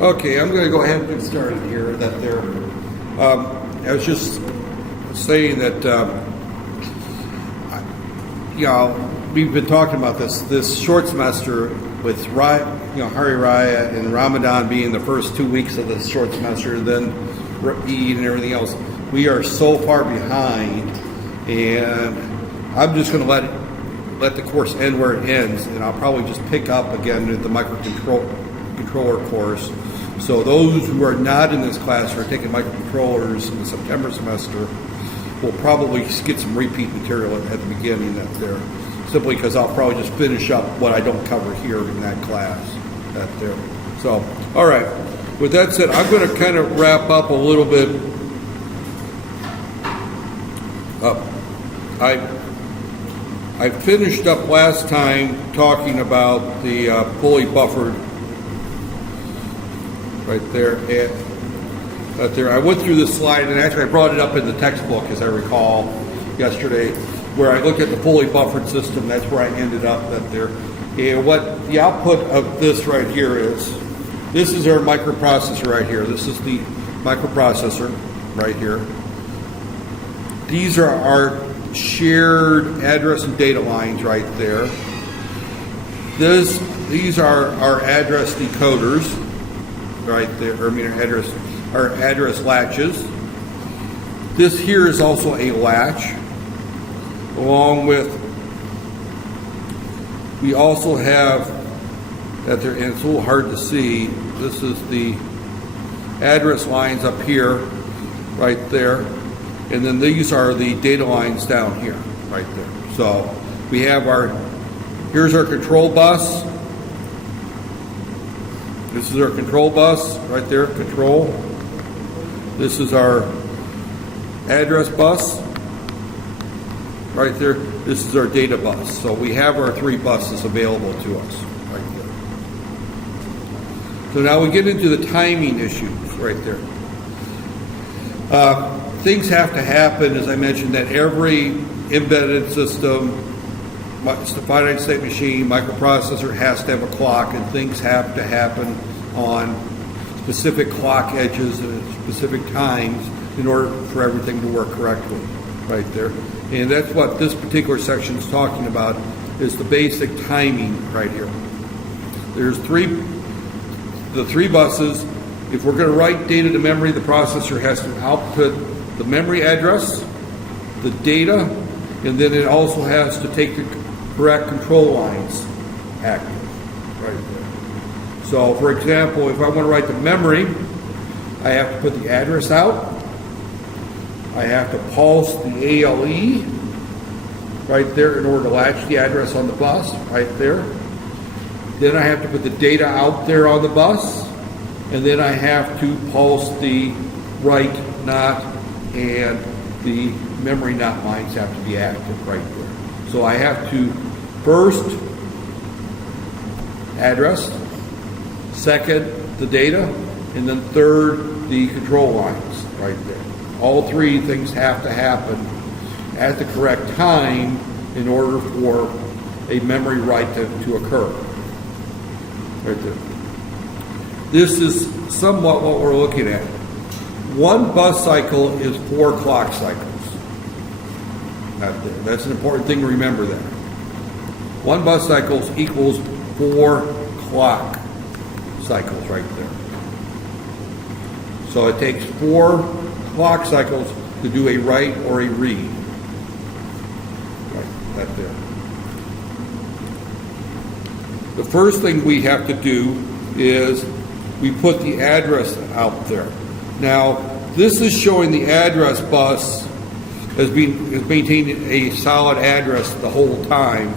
Okay, I'm going to go ahead and get started here. I was just saying that, we've been talking about this short semester with Hari Raya and Ramadan being the first 2 weeks of the short semester, then Eid and everything else. We are so far behind, and I'm just going to let the course end where it ends, and I'll probably just pick up again at the microcontroller course. So those who are not in this class or are taking microcontrollers in the September semester will probably get some repeat material at the beginning that's there, simply because I'll probably just finish up what I don't cover here in that class that's there. So, all right. With that said, I'm going to kind of wrap up a little bit. I finished up last time talking about the fully buffered right there. Right there. I went through this slide, and actually I brought it up in the textbook, as I recall, yesterday, where I looked at the fully buffered system. That's where I ended up up there. And what the output of this right here is, this is our microprocessor right here. This is the microprocessor right here. These are our shared address and data lines right there. These are our address decoders right there, our address latches. This here is also a latch, along with, we also have, and it's a little hard to see, this is the address lines up here, right there. And then these are the data lines down here, right there. So we have here's our control bus. This is our control bus, right there, control. This is our address bus, right there. This is our data bus. So we have our 3 buses available to us, right there. So now we get into the timing issues, right there. Things have to happen, as I mentioned, that every embedded system, it's the finite state machine, microprocessor has to have a clock, and things have to happen on specific clock edges at specific times in order for everything to work correctly, right there. And that's what this particular section is talking about, is the basic timing right here. There's the 3 buses. If we're going to write data to memory, the processor has to output the memory address, the data, and then it also has to take the correct control lines active, right there. So, for example, if I want to write the memory, I have to put the address out. I have to pulse the ALE right there in order to latch the address on the bus, right there. Then I have to put the data out there on the bus, and then I have to pulse the write not and the memory not lines have to be active right there. So I have to first address, second the data, and then third the control lines right there. All 3 things have to happen at the correct time in order for a memory write to occur. Right there. This is somewhat what we're looking at. 1 bus cycle is 4 clock cycles. That's an important thing to remember there. 1 bus cycle equals 4 clock cycles right there. So it takes 4 clock cycles to do a write or a read. Right there. The first thing we have to do is we put the address out there. Now, this is showing the address bus as maintaining a solid address the whole time.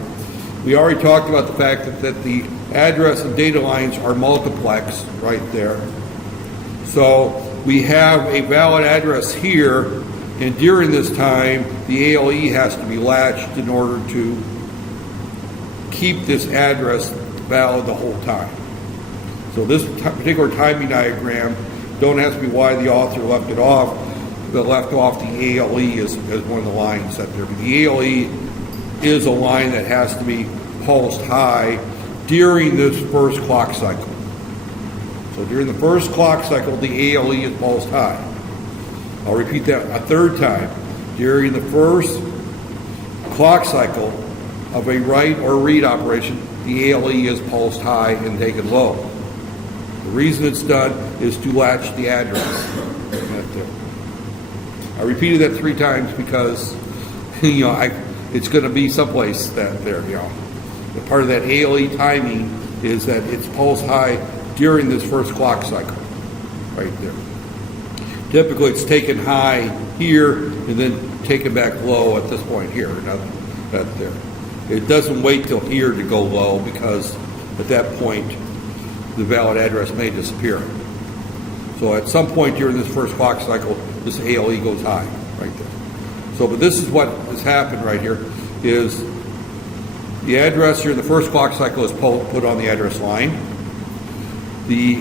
We already talked about the fact that the address and data lines are multiplex right there. So we have a valid address here, and during this time, the ALE has to be latched in order to keep this address valid the whole time. So this particular timing diagram, don't ask me why the author left it off, but left off the ALE as one of the lines set there. But the ALE is a line that has to be pulsed high during this first clock cycle. So during the first clock cycle, the ALE is pulsed high. I'll repeat that a third time. During the first clock cycle of a write or read operation, the ALE is pulsed high and taken low. The reason it's done is to latch the address. I repeated that 3 times because, it's going to be someplace that there, The part of that ALE timing is that it's pulsed high during this first clock cycle, right there. Typically, it's taken high here and then taken back low at this point here, not there. It doesn't wait till here to go low because at that point, the valid address may disappear. So at some point during this first clock cycle, this ALE goes high, right there. So, but this is what has happened right here, is the address here in the first clock cycle is put on the address line. The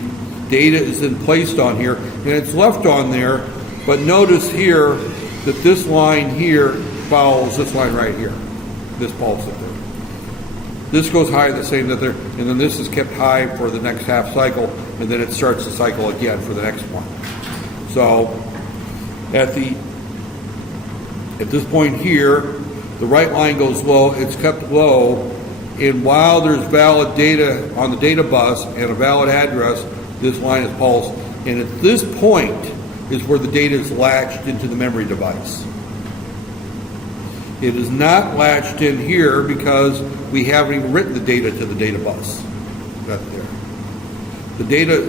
data is then placed on here, and it's left on there, but notice here that this line here follows this line right here. This pulse up there. This goes high the same that there, and then this is kept high for the next half cycle, and then it starts the cycle again for the next one. So at this point here, the right line goes low, it's kept low, and while there's valid data on the data bus and a valid address, this line is pulsed, and at this point is where the data is latched into the memory device. It is not latched in here because we haven't even written the data to the data bus. Right there. The data,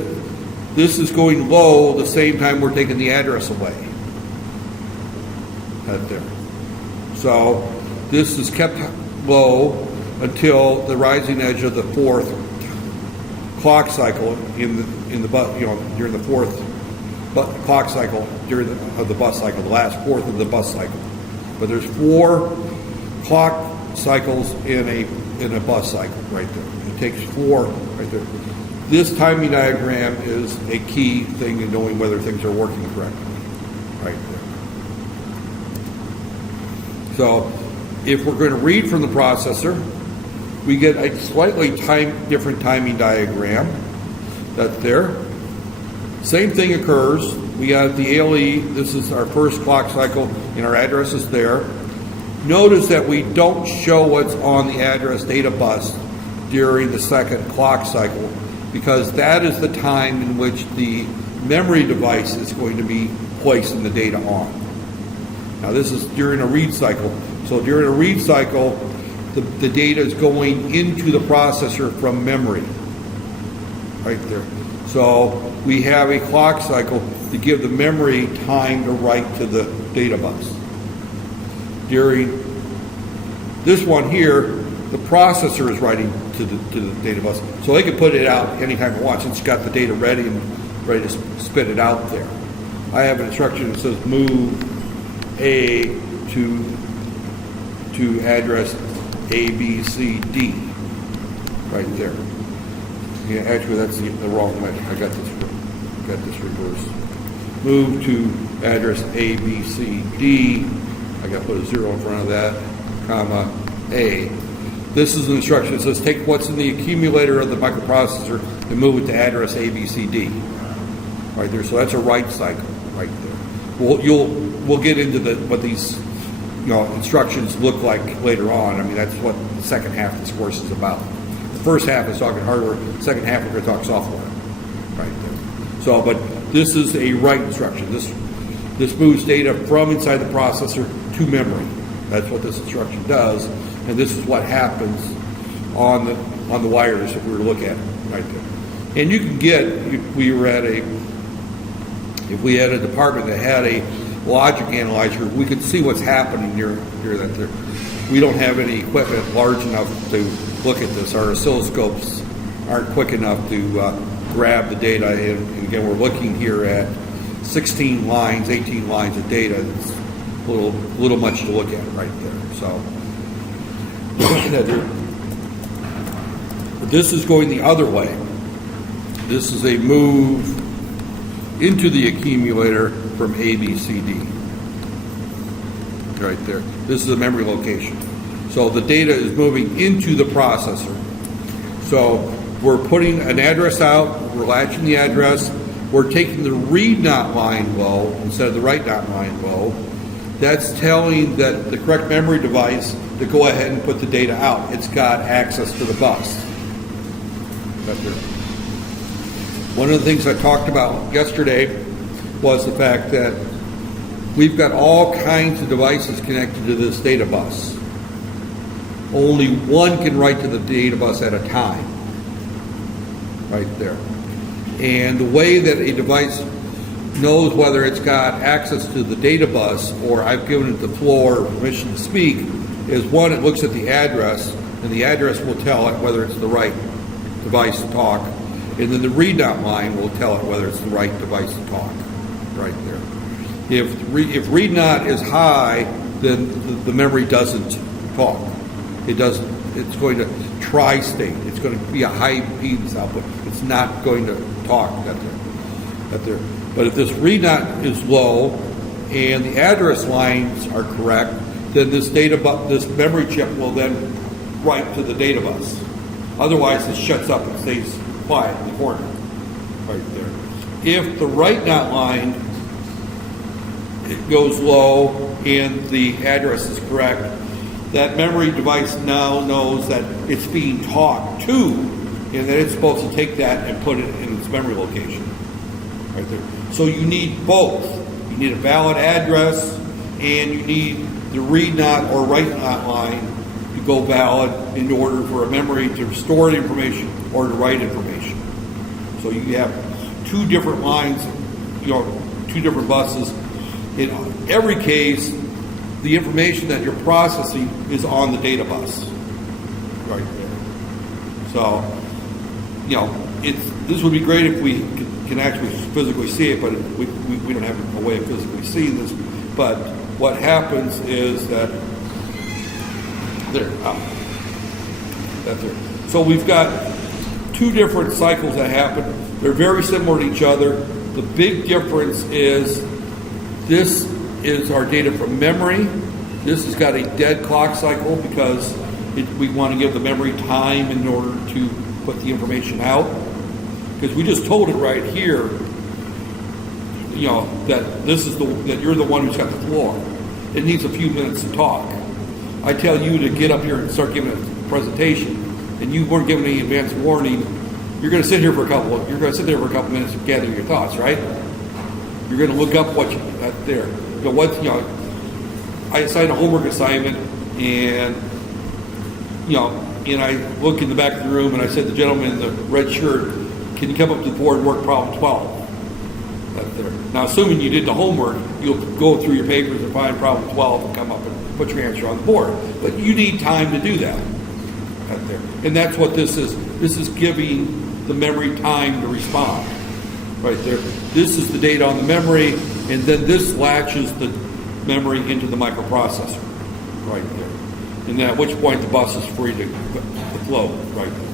this is going low the same time we're taking the address away. Right there. So this is kept low until the rising edge of the fourth clock cycle during the fourth clock cycle of the bus cycle, the last fourth of the bus cycle. But there's 4 clock cycles in a bus cycle right there. It takes 4 right there. This timing diagram is a key thing in knowing whether things are working correctly right there. So if we're going to read from the processor, we get a slightly different timing diagram that's there. Same thing occurs. We got the ALE, this is our first clock cycle, and our address is there. Notice that we don't show what's on the address data bus during the second clock cycle, because that is the time in which the memory device is going to be placing the data on. Now this is during a read cycle. So during a read cycle, the data is going into the processor from memory, right there. So we have a clock cycle to give the memory time to write to the data bus. During this one here, the processor is writing to the data bus, so they can put it out anytime it wants. It's got the data ready and ready to spit it out there. I have an instruction that says move A to address ABCD, right there. Yeah, actually that's the wrong way. I got this reversed. Move to address ABCD. I got to put a 0 in front of that, comma A. This is an instruction that says take what's in the accumulator of the microprocessor and move it to address ABCD. Right there. So that's a write cycle right there. We'll get into what these instructions look like later on. I mean, that's what the second half of this course is about. The first half is talking hardware. The second half we're going to talk software. Right there. So, but this is a write instruction. This moves data from inside the processor to memory. That's what this instruction does, and this is what happens on the wires that we were looking at right there. And you can get, if we had a department that had a logic analyzer, we could see what's happening here that there. We don't have any equipment large enough to look at this. Our oscilloscopes aren't quick enough to grab the data, and again, we're looking here at 16 lines, 18 lines of data. It's a little much to look at right there. So this is going the other way. This is a move into the accumulator from ABCD. Right there. This is a memory location. So the data is moving into the processor. So we're putting an address out, we're latching the address, we're taking the read not line low instead of the write not line low. That's telling that the correct memory device to go ahead and put the data out. It's got access to the bus. One of the things I talked about yesterday was the fact that we've got all kinds of devices connected to this data bus. Only one can write to the data bus at a time, right there. And the way that a device knows whether it's got access to the data bus or I've given it the floor or permission to speak is, one, it looks at the address, and the address will tell it whether it's the right device to talk, and then the read not line will tell it whether it's the right device to talk, right there. If read not is high, then the memory doesn't talk. It doesn't. It's going to tri-state. It's going to be a high impedance output. It's not going to talk. That there. But if this read not is low and the address lines are correct, then this memory chip will then write to the data bus. Otherwise, it shuts up and stays quiet in the corner, right there. If the write not line it goes low and the address is correct, that memory device now knows that it's being talked to, and that it's supposed to take that and put it in its memory location, right there. So you need both. You need a valid address, and you need the read not or write not line to go valid in order for a memory to store the information or to write information. So you have two different lines, two different buses. In every case, the information that you're processing is on the data bus, right there. So, this would be great if we can actually physically see it, but we don't have a way of physically seeing this. But what happens is that So we've got two different cycles that happen. They're very similar to each other. The big difference is this is our data from memory. This has got a dead clock cycle because we want to give the memory time in order to put the information out. Because we just told it right here, that you're the one who's got the floor. It needs a few minutes to talk. I tell you to get up here and start giving a presentation, and you weren't given any advance warning. You're going to sit there for a couple minutes to gather your thoughts, right? You're going to look up what you got there. I assigned a homework assignment, and I look in the back of the room, and I said, the gentleman in the red shirt, can you come up to the board and work problem 12? Right there. Now, assuming you did the homework, you'll go through your papers and find problem 12 and come up and put your answer on the board. But you need time to do that. Right there. And that's what this is. This is giving the memory time to respond. Right there. This is the data on the memory, and then this latches the memory into the microprocessor. Right there. And then at which point the bus is free to flow. Right there.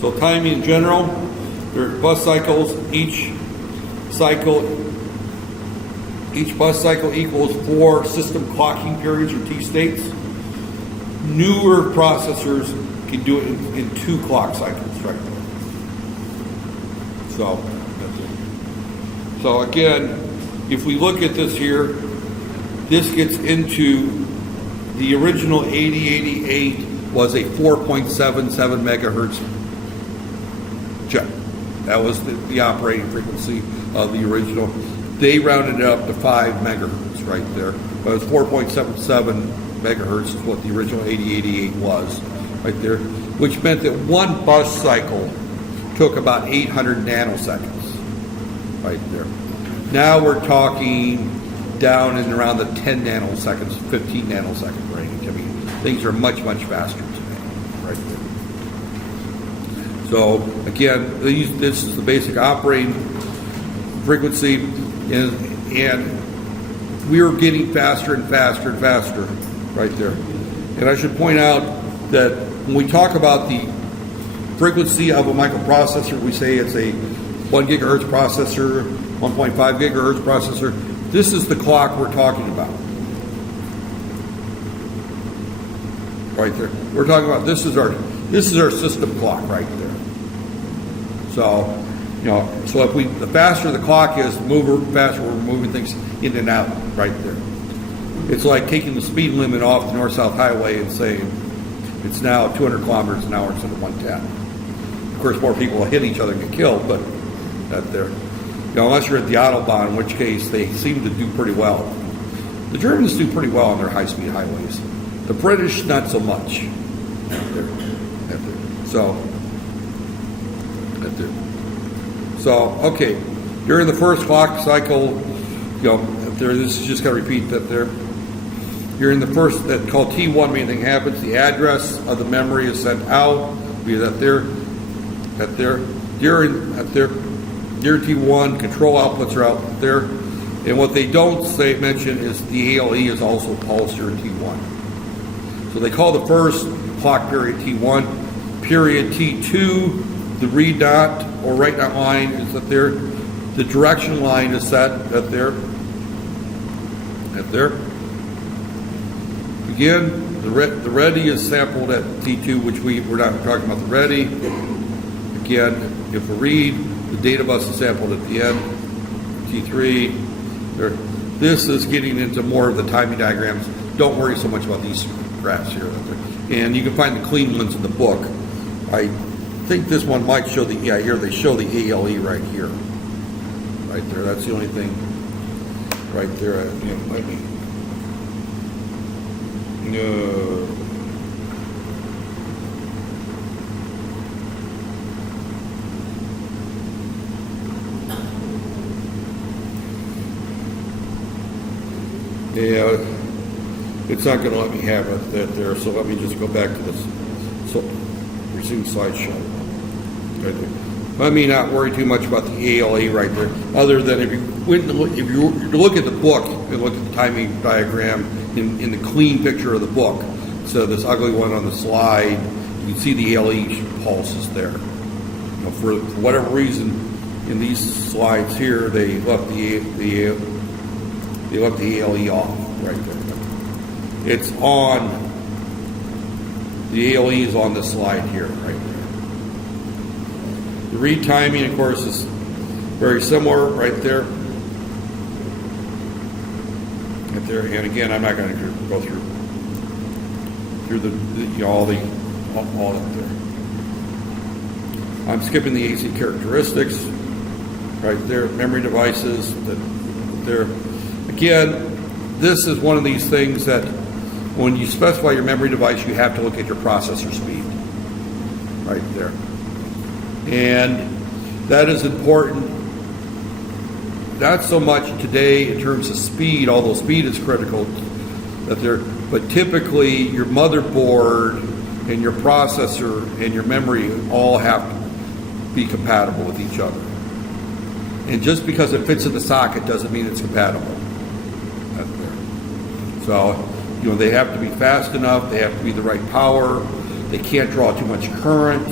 So timing in general, there are bus cycles. Each bus cycle equals 4 system clocking periods or T states. Newer processors can do it in 2 clock cycles, right there. So again, if we look at this here, this gets into the original 8088 was a 4.77 megahertz chip. That was the operating frequency of the original. They rounded it up to 5 megahertz right there. But it was 4.77 megahertz is what the original 8088 was right there, which meant that one bus cycle took about 800 nanoseconds right there. Now we're talking down in around the 10 nanoseconds, 15 nanosecond range. I mean, things are much, much faster today right there. So again, this is the basic operating frequency, and we are getting faster and faster and faster right there. And I should point out that when we talk about the frequency of a microprocessor, we say it's a 1 gigahertz processor, 1.5 gigahertz processor. This is the clock we're talking about. Right there. We're talking about, this is our This is our system clock right there. So, so if the faster the clock is, the faster we're moving things in and out right there. It's like taking the speed limit off the north-south highway and saying it's now 200 kilometers an hour instead of 110. Of course, more people will hit each other and get killed, but that there. Unless you're at the Autobahn, in which case they seem to do pretty well. The Germans do pretty well on their high-speed highways. The British, not so much. So, okay, during the first clock cycle, this is just going to repeat that there. During the first, that called T1, when anything happens, the address of the memory is sent out. During T1, control outputs are out there. And what they don't mention is the ALE is also pulsed during T1. So they call the first clock period T1. Period T2, the read dot or write dot line is that there. The direction line is set at there. Again, the ready is sampled at T2, which we're not talking about the ready. Again, if we read, the data bus is sampled at the end, T3. This is getting into more of the timing diagrams. Don't worry so much about these graphs here. And you can find the clean ones in the book. I think this one might show here they show the ALE right here. Right there, that's the only thing right there. Might be. No. Yeah, it's not going to let me have that there, so let me just go back to this. So, resume slideshow. Right there. Let me not worry too much about the ALE right there, other than if you look at the book and look at the timing diagram in the clean picture of the book, so this ugly one on the slide, you can see the ALE pulses there. For whatever reason, in these slides here, they left the ALE off right there. It's on. The ALE is on this slide here, right there. The read timing, of course, is very similar right there. Right there, and again, I'm not going to go through all up there. I'm skipping the AC characteristics right there. Memory devices there. Again, this is one of these things that when you specify your memory device, you have to look at your processor speed right there. And that is important, not so much today in terms of speed, although speed is critical, but typically your motherboard and your processor and your memory all have to be compatible with each other. And just because it fits in the socket doesn't mean it's compatible. So, they have to be fast enough, they have to be the right power, they can't draw too much current.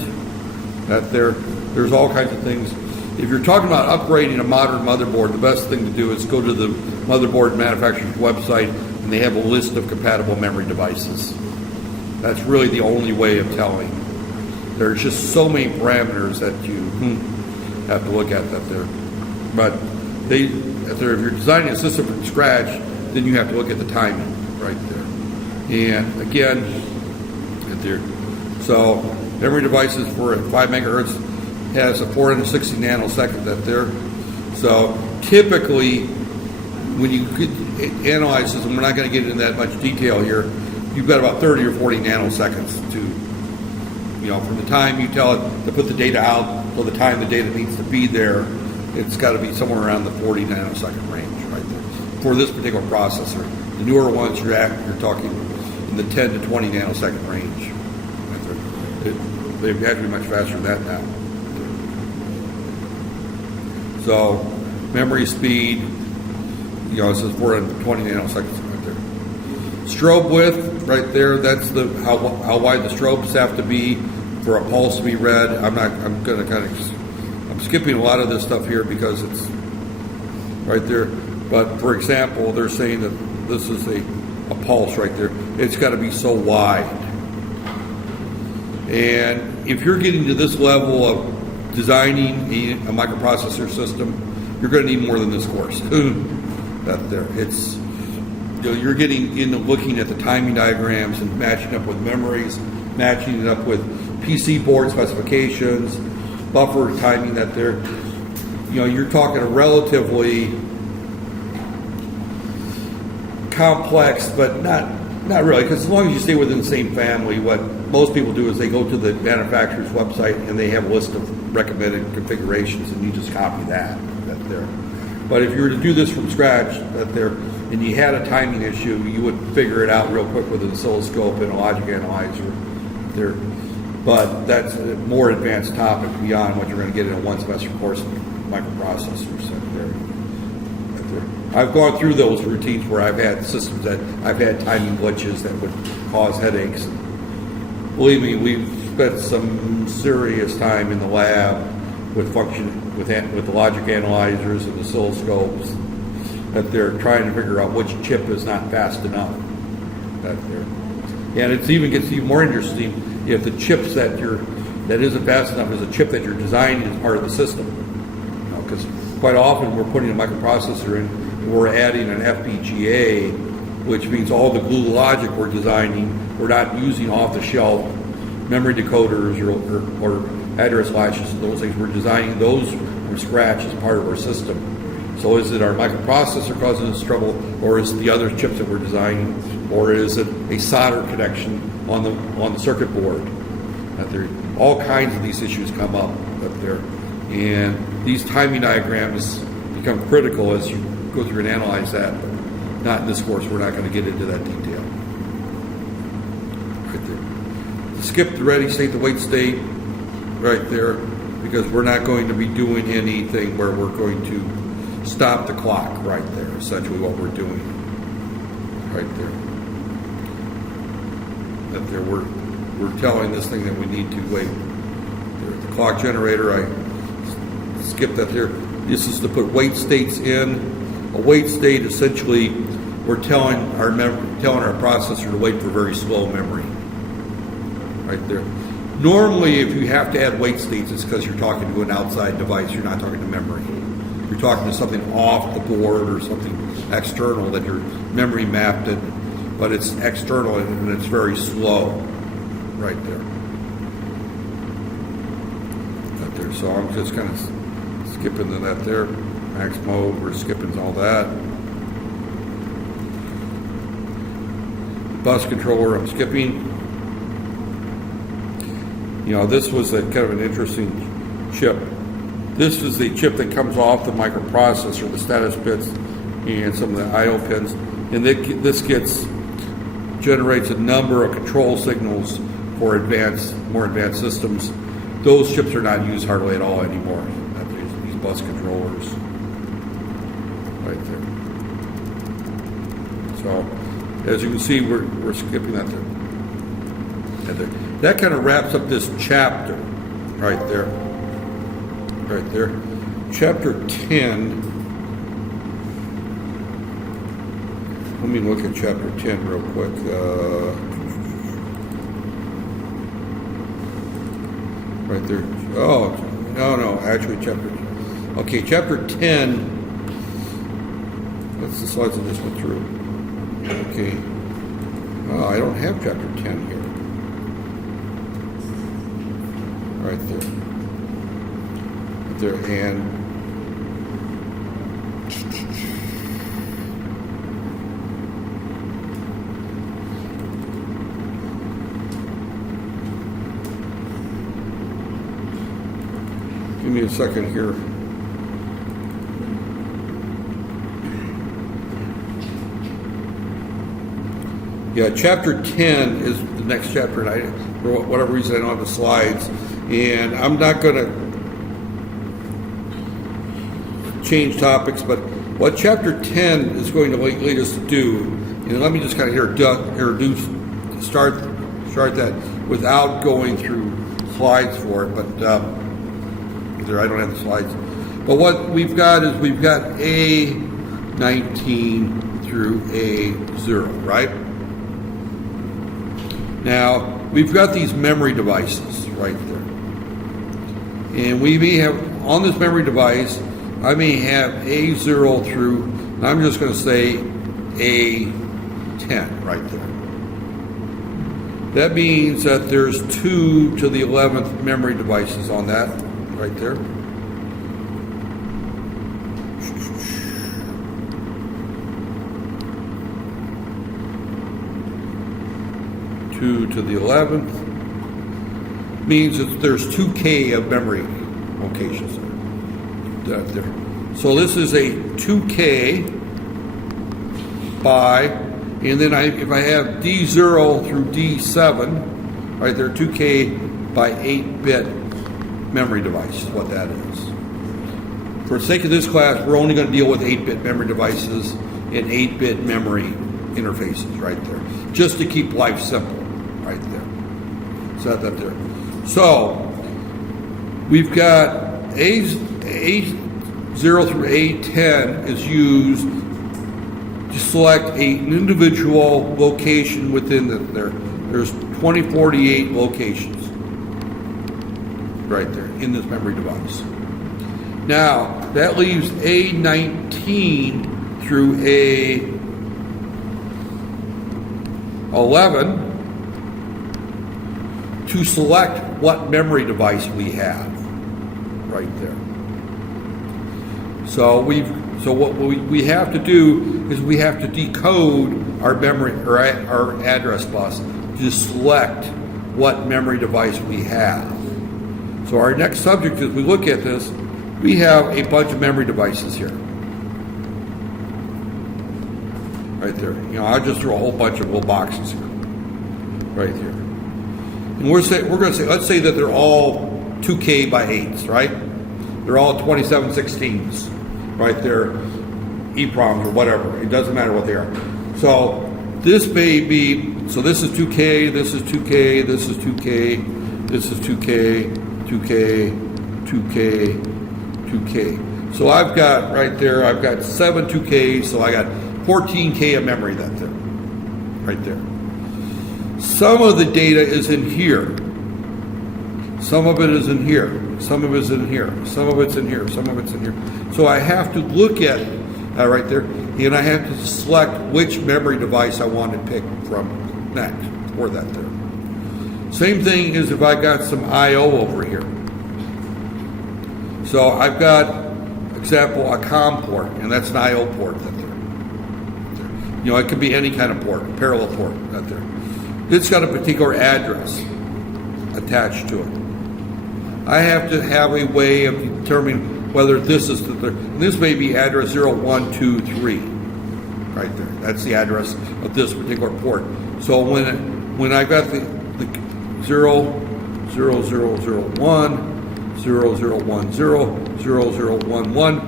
There's all kinds of things. If you're talking about upgrading a modern motherboard, the best thing to do is go to the motherboard manufacturer's website, and they have a list of compatible memory devices. That's really the only way of telling. There's just so many parameters that you have to look at that there. But if you're designing a system from scratch, then you have to look at the timing right there. And again, so memory devices for 5 megahertz has a 460 nanosecond that there. So typically, when you analyze this, and we're not going to get into that much detail here, you've got about 30 or 40 nanoseconds from the time you tell it to put the data out till the time the data needs to be there, it's got to be somewhere around the 40 nanosecond range right there for this particular processor. The newer ones, you're talking in the 10 to 20 nanosecond range. They have to be much faster than that now. So, memory speed, it says 420 nanoseconds right there. Strobe width, right there. That's how wide the strobes have to be for a pulse to be read. I'm skipping a lot of this stuff here because it's right there. But for example, they're saying that this is a pulse right there. It's got to be so wide. And if you're getting to this level of designing a microprocessor system, you're going to need more than this course. That there, it's you're getting into looking at the timing diagrams and matching up with memories, matching it up with PC board specifications, buffer timing. That there, you're talking a relatively complex, but not really, because as long as you stay within the same family, what most people do is they go to the manufacturer's website and they have a list of recommended configurations, and you just copy that there. But if you were to do this from scratch, and you had a timing issue, you would figure it out real quick with an oscilloscope and a logic analyzer there. But that's a more advanced topic beyond what you're going to get in a one semester course in microprocessors there. I've gone through those routines where I've had systems that I've had timing glitches that would cause headaches. And believe me, we've spent some serious time in the lab with the logic analyzers and oscilloscopes that they're trying to figure out which chip is not fast enough. And it gets even more interesting if the chips that isn't fast enough is a chip that you're designing as part of the system. Because quite often we're putting a microprocessor in and we're adding an FPGA, which means all the glue logic we're designing, we're not using off-the-shelf memory decoders or address latches and those things. We're designing those from scratch as part of our system. So is it our microprocessor causing us trouble, or is it the other chips that we're designing, or is it a solder connection on the circuit board? All kinds of these issues come up there, and these timing diagrams become critical as you go through and analyze that. But not in this course. We're not going to get into that detail. Right there. Skip the ready state, the wait state, right there, because we're not going to be doing anything where we're going to stop the clock right there, essentially what we're doing right there. That there we're telling this thing that we need to wait. There's the clock generator, I skipped that there. This is to put wait states in. A wait state, essentially, we're telling our processor to wait for very slow memory. Right there. Normally, if you have to add wait states, it's because you're talking to an outside device, you're not talking to memory. You're talking to something off the board or something external that your memory mapped it, but it's external and it's very slow right there. Right there. So I'm just kind of skipping to that there. Max mode, we're skipping all that. Bus controller, I'm skipping. This was a kind of an interesting chip. This is the chip that comes off the microprocessor, the status bits and some of the I/O pins, and this generates a number of control signals for more advanced systems. Those chips are not used hardly at all anymore. These bus controllers, right there. So, as you can see, we're skipping that there. That kind of wraps up this chapter, right there. Right there. Chapter 10. Let me look at chapter 10 real quick. Right there. Oh, no, actually chapter 10. That's the slides I just went through. Okay. Oh, I don't have chapter 10 here. Right there. And give me a second here. Yeah, chapter 10 is the next chapter, and for whatever reason I don't have the slides, and I'm not going to change topics, but what chapter 10 is going to lead us to do, and let me just kind of start that without going through slides for it, but I don't have the slides. But what we've got is we've got A19 through A0, right? Now, we've got these memory devices right there. And we may have, on this memory device, I may have A0 through, and I'm just going to say A10 right there. That means that there's 2 to the 11th memory devices on that right there. To the 11th means that there's 2K of memory locations there. So this is a 2K by, and then if I have D0 through D7, right there, 2K by 8-bit memory device is what that is. For the sake of this class, we're only going to deal with 8-bit memory devices and 8-bit memory interfaces right there, just to keep life simple. Right there. Set that there. So we've got A0 through A10 is used to select an individual location within there. There's 2048 locations right there in this memory device. Now that leaves A19 through A11 to select what memory device we have right there. So what we have to do is we have to decode our memory or our address bus to select what memory device we have. So our next subject, as we look at this, we have a bunch of memory devices here. Right there. You know, I'll just throw a whole bunch of little boxes here. Right here. And we're going to say, let's say that they're all 2K by 8s, right? They're all 2716s, right? They're EPROMs or whatever. It doesn't matter what they are. So this may be, so this is 2K, this is 2K, this is 2K, this is 2K, 2K, 2K, 2K. So I've got right there, I've got 7 2Ks, so I got 14K of memory that's there, right there. Some of the data is in here. Some of it is in here. Some of it is in here. Some of it's in here. Some of it's in here. So I have to look at right there, and I have to select which memory device I want to pick from next for that there. Same thing as if I got some I/O over here. So I've got, example, a COM port, and that's an I/O port that there. You know, it could be any kind of port, parallel port that there. It's got a particular address attached to it. I have to have a way of determining whether this is this may be address 0123 right there. That's the address of this particular port. So when I got the 0001, 0010, 0011,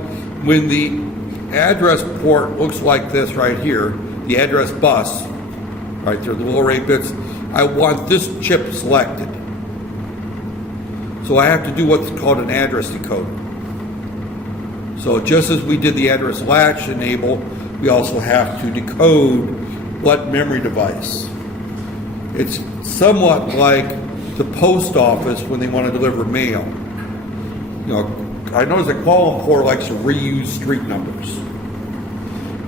when the address port looks like this right here, the address bus right there, the lower 8 bits, I want this chip selected. So I have to do what's called an address decoder. So just as we did the address latch enable, we also have to decode what memory device. It's somewhat like the post office when they want to deliver mail. You know, I notice that Kuala Lumpur likes to reuse street numbers.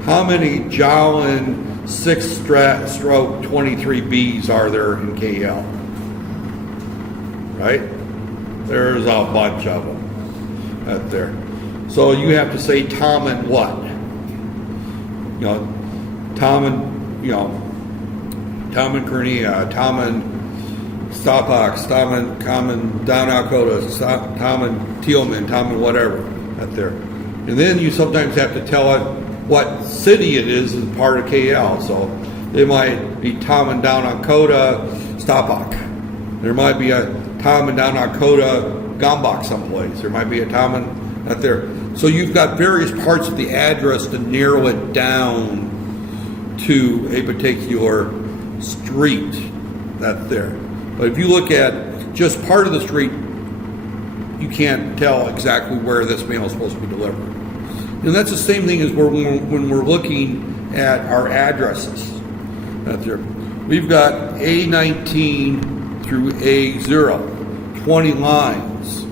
How many Jolin 6-stroke 23Bs are there in KL? Right? There's a bunch of them out there. So you have to say Tom and what? You know, Tom and Kernia, Tom and Stoppox, Tom and Down Alcota, Tom and Tealman, Tom and whatever out there. And then you sometimes have to tell it what city it is as part of KL. So there might be Tom and Down Alcota, Stoppock. There might be a Tom and Down Alcota, Gombak someplace. There might be a Tom and out there. So you've got various parts of the address to narrow it down to a particular street that's there. But if you look at just part of the street, you can't tell exactly where this mail is supposed to be delivered. And that's the same thing as when we're looking at our addresses out there. We've got A19 through A0, 20 lines.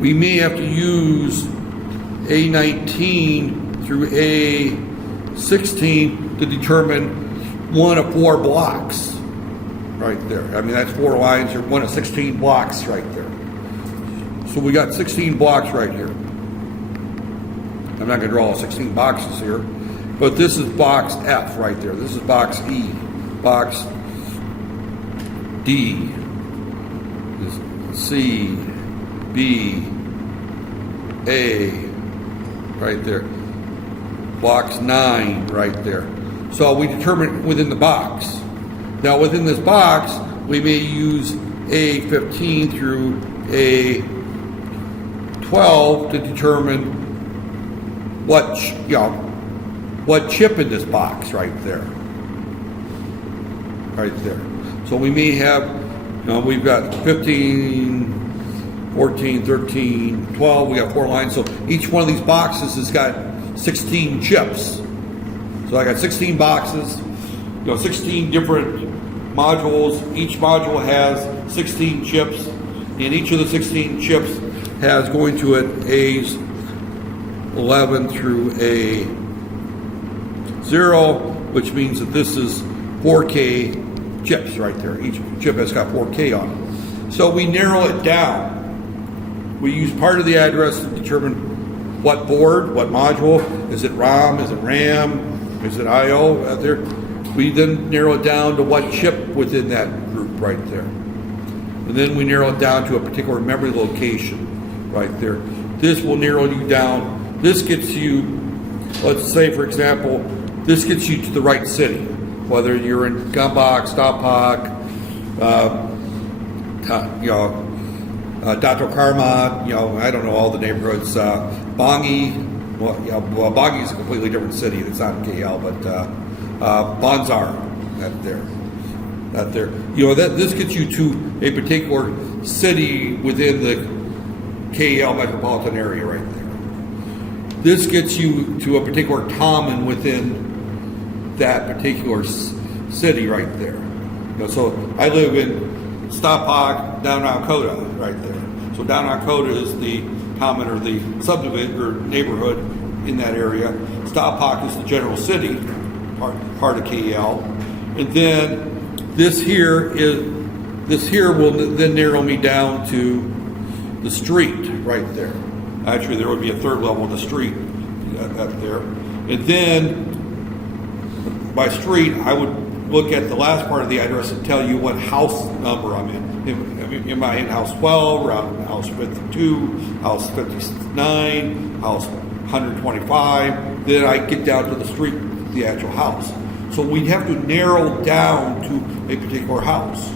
We may have to use A19 through A16 to determine one of 4 blocks right there. I mean, that's 4 lines or one of 16 blocks right there. So we got 16 blocks right here. I'm not going to draw all 16 boxes here, but this is box F right there. This is box E, box D, C, B, A, right there. Box 9 right there. So we determine within the box. Now within this box, we may use A15 through A12 to determine what chip in this box right there. Right there. So we may have, we've got 15, 14, 13, 12, we got 4 lines. So each one of these boxes has got 16 chips. So I got 16 boxes, 16 different modules. Each module has 16 chips, and each of the 16 chips has going to it A's 11 through A0, which means that this is 4K chips right there. Each chip has got 4K on it. So we narrow it down. We use part of the address to determine what board, what module. Is it ROM? Is it RAM? Is it I/O out there? We then narrow it down to what chip within that group right there. And then we narrow it down to a particular memory location right there. This will narrow you down. This gets you, let's say for example, this gets you to the right city. Whether you're in Gumbach, Staupak, Dr. Karma, I don't know all the neighborhoods. Bongi, Bongi is a completely different city. It's not in KL, but Banzar, that there. This gets you to a particular city within the KL metropolitan area right there. This gets you to a particular common within that particular city right there. So I live in Staupak, down Alcota, right there. So down Alcota is the common or the subdivision or neighborhood in that area. Staupak is the general city, part of KL. And then this here will then narrow me down to the street right there. Actually, there would be a third level of the street up there. And then by street, I would look at the last part of the address and tell you what house number I'm in. Am I in house 12, or I'm in house 52, house 59, house 125? Then I get down to the street, the actual house. So we have to narrow down to a particular house.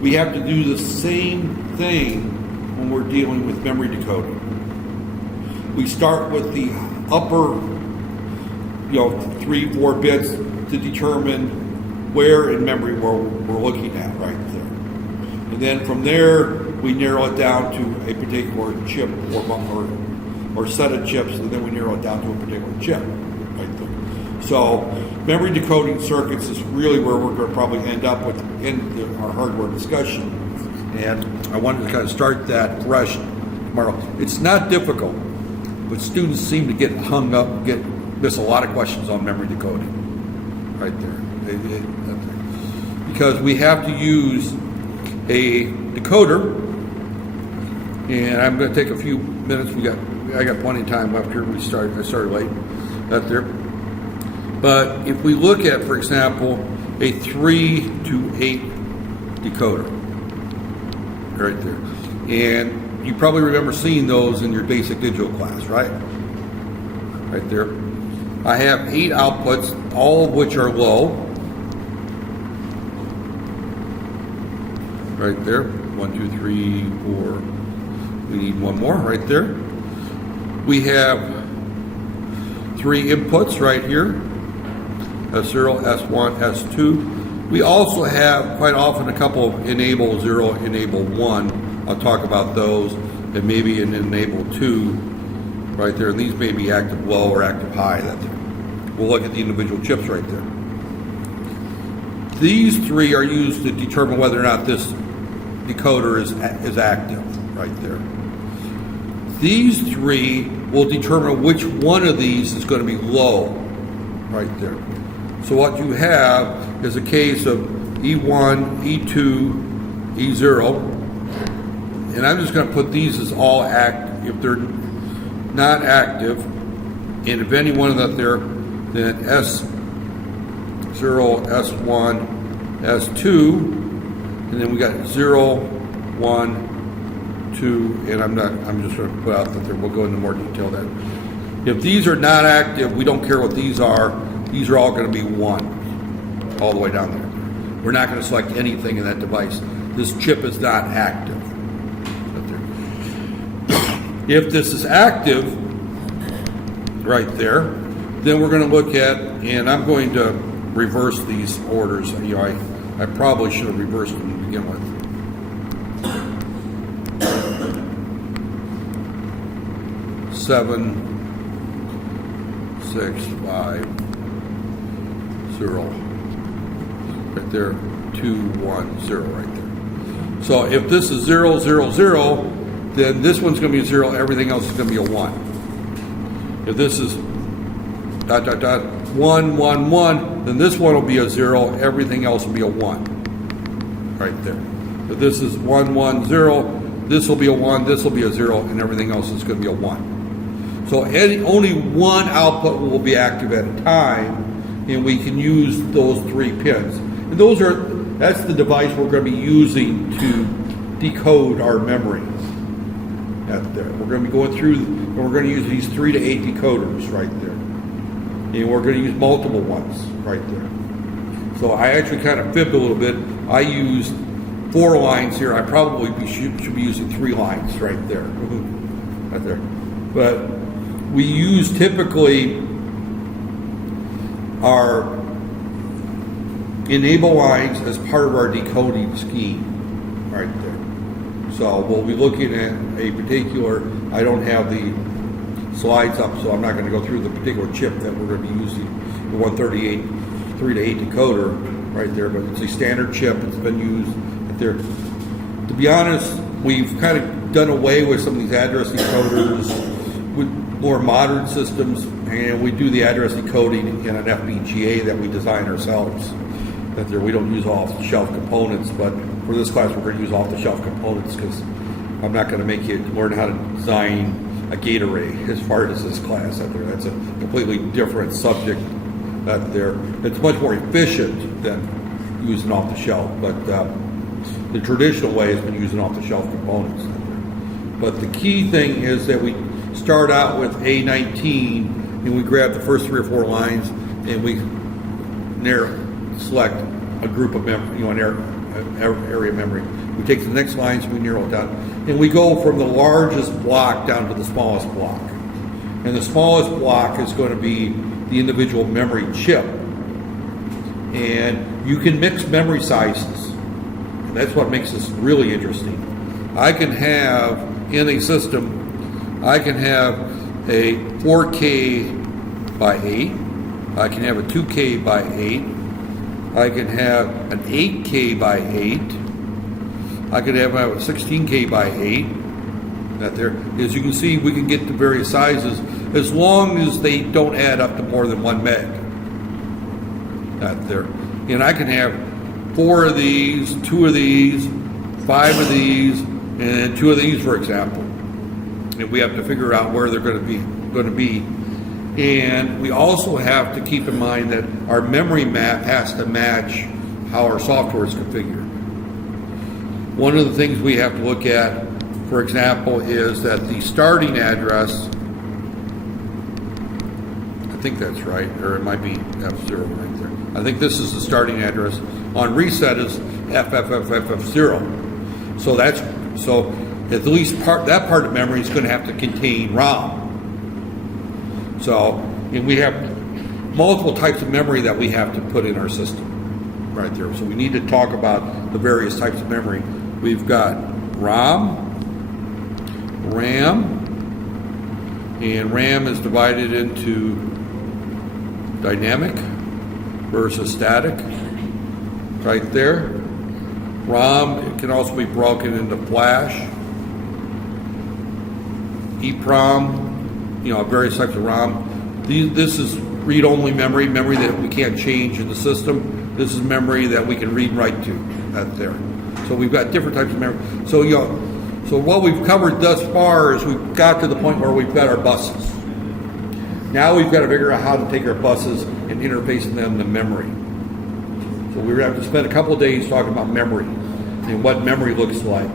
We have to do the same thing when we're dealing with memory decoding. We start with the upper 3-4 bits to determine where in memory we're looking at right there. And then from there, we narrow it down to a particular chip or set of chips, and then we narrow it down to a particular chip right there. So memory decoding circuits is really where we're going to probably end up with in our hardware discussion. And I wanted to kind of start that fresh tomorrow. It's not difficult, but students seem to get hung up, miss a lot of questions on memory decoding right there. Because we have to use a decoder, and I'm going to take a few minutes. I got plenty of time left here. I started late out there. But if we look at, for example, a 3 to 8 decoder right there, and you probably remember seeing those in your basic digital class, right? Right there. I have 8 outputs, all of which are low. Right there. 1, 2, 3, 4. We need one more right there. We have 3 inputs right here. S0, S1, S2. We also have quite often a couple of enable 0, enable 1. I'll talk about those, and maybe an enable 2 right there. And these may be active low or active high. We'll look at the individual chips right there. These three are used to determine whether or not this decoder is active, right there. These three will determine which one of these is going to be low, right there. So what you have is a case of E1, E2, E0, and I'm just going to put these as all active. If they're not active, and if any one of them there, then S0, S1, S2, and then we got 0, 1, 2, and I'm just going to put out that there, we'll go into more detail then. If these are not active, we don't care what these are all going to be 1, all the way down there. We're not going to select anything in that device. This chip is not active. If this is active, right there, then we're going to look at, and I'm going to reverse these orders. You know, I probably should have reversed them to begin with. Seven, 6, 5, 0. Right there, 2, 1, 0 right there. So if this is 0, 0, 0, then this one's going to be a 0, everything else is going to be a 1. If this is ... 1, 1, 1, then this one will be a 0, everything else will be a 1. Right there. If this is 1, 1, 0, this will be a 1, this will be a 0, and everything else is going to be a 1. So only one output will be active at a time, and we can use those 3 pins. And that's the device we're going to be using to decode our memories. There. We're going to be going through, and we're going to use these 3 to 8 decoders right there. And we're going to use multiple ones right there. So I actually kind of fibbed a little bit. I used 4 lines here. I probably should be using 3 lines right there. Right there. But we use typically our enable lines as part of our decoding scheme right there. So we'll be looking at a particular, I don't have the slides up, so I'm not going to go through the particular chip that we're going to be using, the 138 3 to 8 decoder right there, but it's a standard chip. It's been used there. To be honest, we've kind of done away with some of these address decoders with more modern systems, and we do the address decoding in an FPGA that we design ourselves. That there, we don't use off-the-shelf components, but for this class we're going to use off-the-shelf components because I'm not going to make you learn how to design a gate array as far as this class out there. That's a completely different subject out there. It's much more efficient than using off-the-shelf, but the traditional way has been using off-the-shelf components out there. But the key thing is that we start out with A19 and we grab the first 3 or 4 lines and we select a group of memory, an area of memory. We take the next lines, we narrow it down, and we go from the largest block down to the smallest block. And the smallest block is going to be the individual memory chip. And you can mix memory sizes. And that's what makes this really interesting. I can have, in a system, I can have a 4K by 8. I can have a 2K by 8. I can have an 8K by 8. I could have a 16K by 8. That there. As you can see, we can get to various sizes as long as they don't add up to more than 1 meg. That there. And I can have 4 of these, 2 of these, 5 of these, and 2 of these, for example. And we have to figure out where they're going to be. And we also have to keep in mind that our memory map has to match how our software is configured. One of the things we have to look at, for example, is that the starting address, I think that's right, or it might be F0 right there. I think this is the starting address. On reset is FFFFF0. So at least that part of memory is going to have to contain ROM. So, and we have multiple types of memory that we have to put in our system right there. So we need to talk about the various types of memory. We've got ROM, RAM, and RAM is divided into dynamic versus static. right there. ROM, it can also be broken into flash, EEPROM, various types of ROM. This is read-only memory that we can't change in the system. This is memory that we can read and write to, that there. So we've got different types of memory. So what we've covered thus far is we've got to the point where we've got our buses. Now we've got to figure out how to take our buses and interface them to memory. So we're going to have to spend a couple of days talking about memory and what memory looks like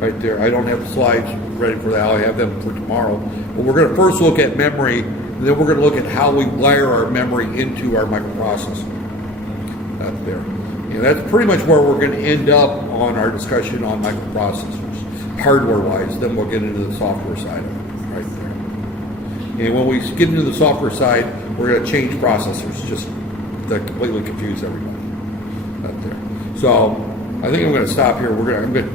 right there. I don't have the slides ready for that. I'll have them for tomorrow. But we're going to first look at memory, and then we're going to look at how we wire our memory into our microprocessor. That's there. That's pretty much where we're going to end up on our discussion on microprocessors, hardware-wise. Then we'll get into the software side of it right there. And when we get into the software side, we're going to change processors just to completely confuse everybody. Right there. So I think I'm going to stop here. I'm going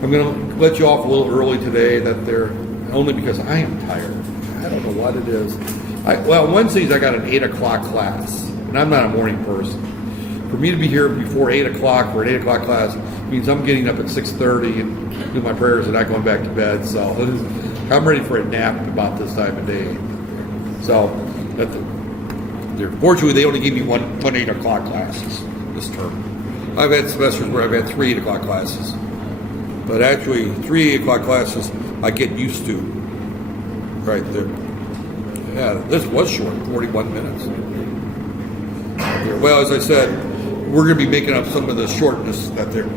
to let you off a little early today. That there, only because I am tired. I don't know what it is. Wednesdays I got an 8 o'clock class, and I'm not a morning person. For me to be here before 8 o'clock for an 8 o'clock class means I'm getting up at 6:30 and do my prayers and not going back to bed. So I'm ready for a nap about this time of day. So, fortunately, they only give me one 8 o'clock classes this term. I've had semesters where I've had 3 8 o'clock classes. But actually, 3 8 o'clock classes I get used to right there. Yeah, this was short, 41 minutes. Well, as I said, we're going to be making up some of the shortness that there.